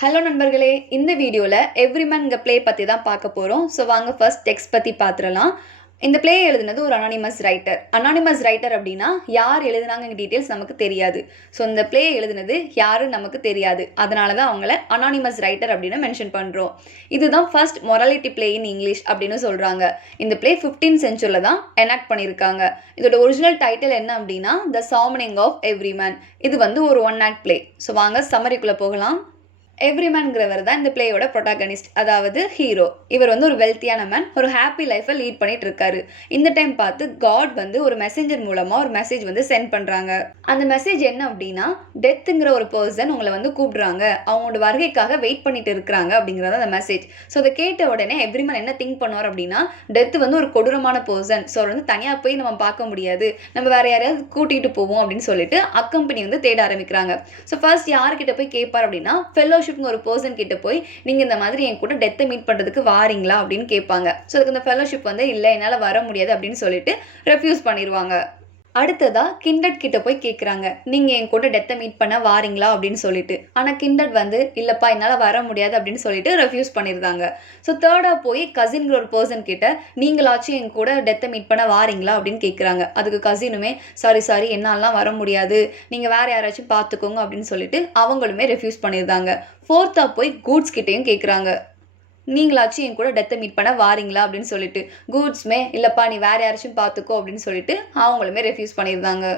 Hello நண்பர்களே, இந்த வீடியோவில் எவ்ரிமேன்ங்க ப்ளே பற்றி தான் பார்க்க போகிறோம். ஸோ வாங்க ஃபர்ஸ்ட் டெக்ஸ்ட் பற்றி பார்த்துடலாம். இந்த ப்ளே எழுதுனது ஒரு அனானிமஸ் ரைட்டர். அனானிமஸ் ரைட்டர் அப்படின்னா யார் எழுதுனாங்க டீட்டெயில்ஸ் நமக்கு தெரியாது. ஸோ இந்த ப்ளே எழுதுனது யாருன்னு நமக்கு தெரியாது. அதனால தான் அவங்கள அனானிமஸ் ரைட்டர் அப்படின்னு மென்ஷன் பண்ணுறோம். இதுதான் first morality play in English அப்படின்னு சொல்கிறாங்க. இந்த ப்ளே 15th சென்ச்சுரியில் தான் எனாக்ட் பண்ணியிருக்காங்க. இதோட ஒரிஜினல் டைட்டில் என்ன அப்படின்னா த சாமனிங் ஆஃப் எவ்ரிமேன். இது ஒரு ஒன் ஆக்ட் ப்ளே. ஸோ வாங்க சம்மரிக்குள்ளே போகலாம். எவ்ரிமேன்கிறவர் தான் இந்த பிளேயோட ப்ரொட்டாகனிஸ்ட், அதாவது ஹீரோ. இவர் ஒரு வெல்த்தியான மேன், ஒரு ஹாப்பி லைஃப்பை லீட் பண்ணிட்டு இருக்காரு. இந்த டைம் பார்த்து காட் ஒரு மெசேஞ்சர் மூலமாக ஒரு மெசேஜ் சென்ட் பண்ணுறாங்க. அந்த மெசேஜ் என்ன அப்படின்னா, டெத்துங்கிற ஒரு பர்சன் உங்களை கூப்பிடுறாங்க, அவங்களோட வருகைக்காக வெயிட் பண்ணிட்டு இருக்கிறாங்க அப்படிங்கிறத அந்த மெசேஜ். ஸோ அதை கேட்ட உடனே எவ்ரிமேன் என்ன திங்க் பண்ணுவார் அப்படின்னா, டெத் ஒரு கொடூரமான பர்சன். ஸோ தனியாக போய் நம்ம பார்க்க முடியாது, நம்ம வேற யாரையாவது கூட்டிகிட்டு போவோம் அப்படின்னு சொல்லிட்டு அக்கம்பெனி தேட ஆரம்பிக்கிறாங்க. ஸோ ஃபர்ஸ்ட் யார்கிட்ட போய் கேட்பார் அப்படின்னா, ஒரு பர்சன் கிட்ட போய் நீங்க இந்த மாதிரி என் கூட டெத்தை மீட் பண்றதுக்கு வாரீங்களா அப்படின்னு கேட்பாங்க. ஸோ அதுக்கு அந்த ஃபெலோஷிப் இல்லை என்னால் வர முடியாது அப்படின்னு சொல்லிட்டு ரெஃப்யூஸ் பண்ணிடுவாங்க. அடுத்ததா கிண்டட் கிட்ட போய் கேட்குறாங்க, நீங்கள் என் கூட டெத்தை மீட் பண்ண வாரீங்களா அப்படின்னு சொல்லிட்டு. ஆனால் கிண்டட் இல்லைப்பா என்னால் வர முடியாது அப்படின்னு சொல்லிட்டு ரெஃப்யூஸ் பண்ணியிருந்தாங்க. ஸோ தேர்டாக போய் கசின்கிற ஒரு பர்சன் கிட்ட நீங்களாச்சும் என் கூட டெத்தை மீட் பண்ண வாரீங்களா அப்படின்னு கேட்குறாங்க. அதுக்கு கசினுமே சாரி என்னாலாம் வர முடியாது, நீங்கள் வேறு யாராச்சும் பார்த்துக்கோங்க அப்படின்னு சொல்லிட்டு அவங்களுமே ரெஃப்யூஸ் பண்ணியிருந்தாங்க. ஃபோர்த்தாக போய் கூட்ஸ் கிட்டேயும் கேட்குறாங்க, நீங்களாச்சும் என் கூட டெத்தை மீட் பண்ண வாரீங்களா அப்படின்னு சொல்லிட்டு. கூட்ஸ்மே இல்லைப்பா நீ வேறு யாராச்சும் பார்த்துக்கோ அப்படின்னு சொல்லிட்டு அவங்களுமே ரெஃப்யூஸ் பண்ணியிருந்தாங்க.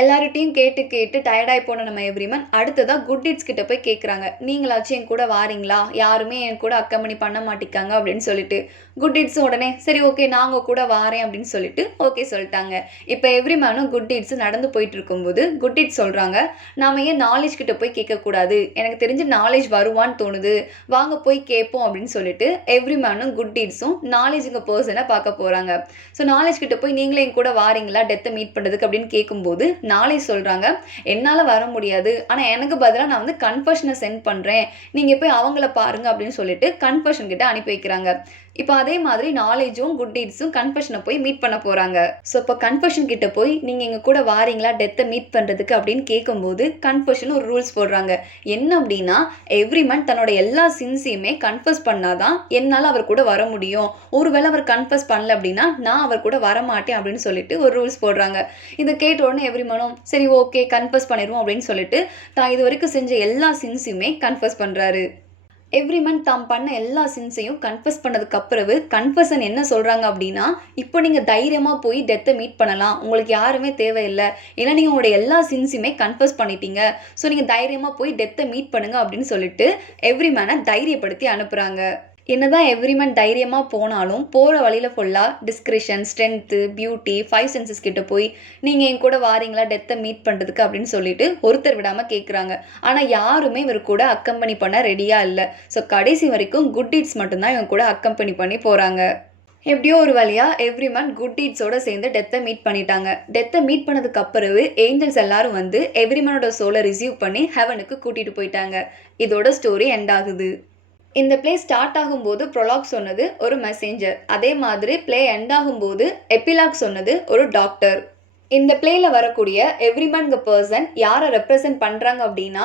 எல்லார்ட்டையும் கேட்டு டயர்டாகி போன நம்ம எவ்ரிமேன் அடுத்ததாக குட் டீட்ஸ் கிட்ட போய் கேட்குறாங்க, நீங்களாச்சும் என் கூட வாரீங்களா, யாருமே என் கூட அக்கம்பெனி பண்ண மாட்டேங்காங்க அப்படின்னு சொல்லிட்டு. குட் டீட்ஸும் உடனே சரி ஓகே நாங்கள் கூட வாரேன் அப்படின்னு சொல்லிட்டு ஓகே சொல்லிட்டாங்க. இப்போ எவ்ரிமேனும் குட் டீட்ஸ் நடந்து போயிட்டு இருக்கும்போது குட் டீட்ஸ் சொல்கிறாங்க, நாம் ஏன் நாலேஜ் கிட்ட போய் கேட்கக்கூடாது, எனக்கு தெரிஞ்சு நாலேஜ் வருவான்னு தோணுது, வாங்க போய் கேட்போம் அப்படின்னு சொல்லிட்டு எவ்ரிமேனும் குட் டீட்ஸும் நாலேஜுங்க பர்சனை பார்க்க போகிறாங்க. ஸோ நாலேஜ் கிட்ட போய் நீங்களே என் கூட வாரீங்களா டெத்தை மீட் பண்ணுறதுக்கு அப்படின்னு கேட்கும்போது நாலேஜ் சொல்கிறாங்க, என்னால் வர முடியாது, ஆனால் எனக்கு பதிலாக நான் கன்ஃபர்ஷனை சென்ட் பண்ணுறேன், நீங்கள் போய் அவங்கள பாருங்க அப்படின்னு சொல்லிட்டு கன்ஃபர்ஷன் கிட்ட அனுப்பி வைக்கிறாங்க. இப்போ அதே மாதிரி நாலேஜும் குட் டீட்ஸும் கன்ஃபர்ஷனை போய் மீட் பண்ண போகிறாங்க. ஸோ இப்போ கன்ஃபர்ஷன் கிட்ட போய் நீங்கள் எங்கள் கூட வாரீங்களா டெத்தை மீட் பண்ணுறதுக்கு அப்படின்னு கேட்கும்போது கன்ஃபர்ஷன் ஒரு ரூல்ஸ் போடுறாங்க. என்ன அப்படின்னா, எவ்ரிமேன் தன்னோட எல்லா சின்ஸையுமே கன்ஃபர்ஸ் பண்ணாதான் என்னால் அவர் கூட வர முடியும், ஒருவேளை அவர் கன்ஃபர்ஸ் பண்ணல அப்படின்னா நான் அவர் கூட வரமாட்டேன் அப்படின்னு சொல்லிட்டு ஒரு ரூல்ஸ் போடுறாங்க. இதை கேட்ட உடனே எவ்ரிமேனும் சரி ஓகே கன்ஃபர்ஸ் பண்ணிடுவோம் அப்படின்னு சொல்லிட்டு தான் இது வரைக்கும் செஞ்ச எல்லா சின்ஸையுமே கன்ஃபர்ஸ் பண்ணுறாரு. எவ்ரிமேன் தாம் பண்ண எல்லா சின்ஸையும் கன்ஃபர்ஸ் பண்ணதுக்கு அப்புறவு கன்ஃபர்ஷன் என்ன சொல்கிறாங்க அப்படின்னா, இப்போ நீங்கள் தைரியமாக போய் டெத்தை மீட் பண்ணலாம், உங்களுக்கு யாருமே தேவையில்லை, ஏன்னா நீங்கள் உங்களோட எல்லா சின்ஸையுமே கன்ஃபர்ஸ் பண்ணிட்டீங்க, ஸோ நீங்கள் தைரியமாக போய் டெத்தை மீட் பண்ணுங்க அப்படின்னு சொல்லிட்டு எவ்ரிமேனை தைரியப்படுத்தி அனுப்புகிறாங்க. என்னதான் எவ்ரிமேன் தைரியமாக போனாலும் போகிற வழியில் ஃபுல்லாக டிஸ்கிரிஷன், ஸ்ட்ரென்த்து, பியூட்டி, 5 சென்சஸ் கிட்ட போய் நீங்கள் என் கூட வாரீங்களா டெத்தை மீட் பண்ணுறதுக்கு அப்படின்னு சொல்லிட்டு ஒருத்தர் விடாமல் கேட்குறாங்க. ஆனால் யாருமே இவர் கூட அக்கம்பெனி பண்ண ரெடியாக இல்லை. ஸோ கடைசி வரைக்கும் குட் டீட்ஸ் மட்டும்தான் இவங்க கூட அக்கம்பெனி பண்ணி போகிறாங்க. எப்படியோ ஒரு வழியாக எவ்ரிமேன் குட் டீட்ஸோட சேர்ந்து டெத்தை மீட் பண்ணிட்டாங்க. டெத்தை மீட் பண்ணதுக்கு அப்புறவு ஏஞ்சல்ஸ் எல்லாரும் எவ்ரிமேனோட சோலை ரிசீவ் பண்ணி ஹெவனுக்கு கூட்டிகிட்டு போயிட்டாங்க. இதோட ஸ்டோரி எண்ட் ஆகுது. இந்த பிளே ஸ்டார்ட் ஆகும்போது ப்ரொலாக் சொன்னது ஒரு மெசேஞ்சர், அதே மாதிரி பிளே எண்ட் ஆகும்போது எபிலாக் சொன்னது ஒரு டாக்டர். இந்த பிளேல வரக்கூடிய எவ்ரிமேன்ங்க பர்சன் யாரை ரெப்ரசன்ட் பண்ணுறாங்க அப்படின்னா,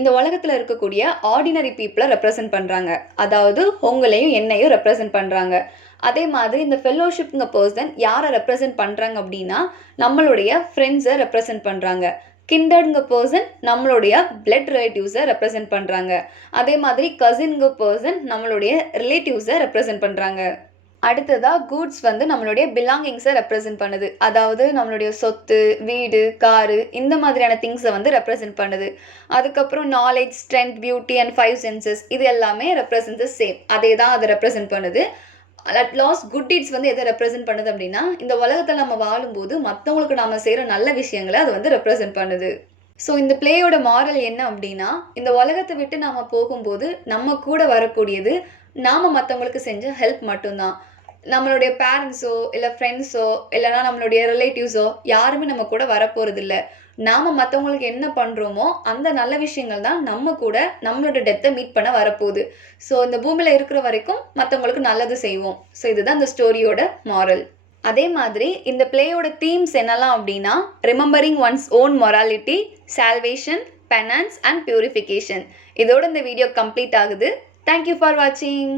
இந்த உலகத்தில் இருக்கக்கூடிய ஆர்டினரி பீப்புளை ரெப்ரசன்ட் பண்ணுறாங்க, அதாவது உங்களையும் என்னையும் ரெப்ரசன்ட் பண்ணுறாங்க. அதே மாதிரி இந்த ஃபெல்லோஷிப்ங்க பர்சன் யாரை ரெப்ரசன்ட் பண்ணுறாங்க அப்படின்னா, நம்மளுடைய ஃப்ரெண்ட்ஸை ரெப்ரசன்ட் பண்ணுறாங்க. கிண்டட்ங்க பர்சன் நம்மளுடைய பிளட் ரிலேட்டிவ்ஸை ரெப்ரசென்ட் பண்ணுறாங்க. அதே மாதிரி கசின்ங்க பர்சன் நம்மளுடைய ரிலேட்டிவ்ஸை ரெப்ரசென்ட் பண்ணுறாங்க. அடுத்ததாக கூட்ஸ் நம்மளுடைய பிலாங்கிங்ஸை ரெப்ரசென்ட் பண்ணுது, அதாவது நம்மளுடைய சொத்து, வீடு, காரு, இந்த மாதிரியான திங்ஸை ரெப்ரசென்ட் பண்ணுது. அதுக்கப்புறம் knowledge, strength, beauty and 5 senses இது எல்லாமே ரெப்ரசென்ட் சேம், அதே தான் அதை ரெப்ரசென்ட் பண்ணுது. அட் லாஸ்ட் குட் டீட்ஸ் எதை ரெப்ரசென்ட் பண்ணுது அப்படின்னா, இந்த உலகத்தில் நம்ம வாழும்போது மற்றவங்களுக்கு நாம் செய்கிற நல்ல விஷயங்களை அது ரெப்ரசென்ட் பண்ணுது. ஸோ இந்த பிளேயோட மாரல் என்ன அப்படின்னா, இந்த உலகத்தை விட்டு நாம் போகும்போது நம்ம கூட வரக்கூடியது நாம் மற்றவங்களுக்கு செஞ்ச ஹெல்ப் மட்டும்தான். நம்மளுடைய பேரண்ட்ஸோ இல்லை ஃப்ரெண்ட்ஸோ இல்லைனா நம்மளுடைய ரிலேட்டிவ்ஸோ யாருமே நம்ம கூட வரப்போகிறதில்ல. நாம் மற்றவங்களுக்கு என்ன பண்ணுறோமோ அந்த நல்ல விஷயங்கள் தான் நம்ம கூட நம்மளோட டெத்தை மீட் பண்ண வரப்போகுது. ஸோ இந்த பூமியில் இருக்கிற வரைக்கும் மற்றவங்களுக்கு நல்லது செய்வோம். ஸோ இதுதான் இந்த ஸ்டோரியோட மாரல். அதே மாதிரி இந்த பிளேயோட தீம்ஸ் என்னெல்லாம் அப்படின்னா, remembering once own morality, salvation, penance and purification. இதோட இந்த வீடியோ கம்ப்ளீட் ஆகுது. Thank you for watching.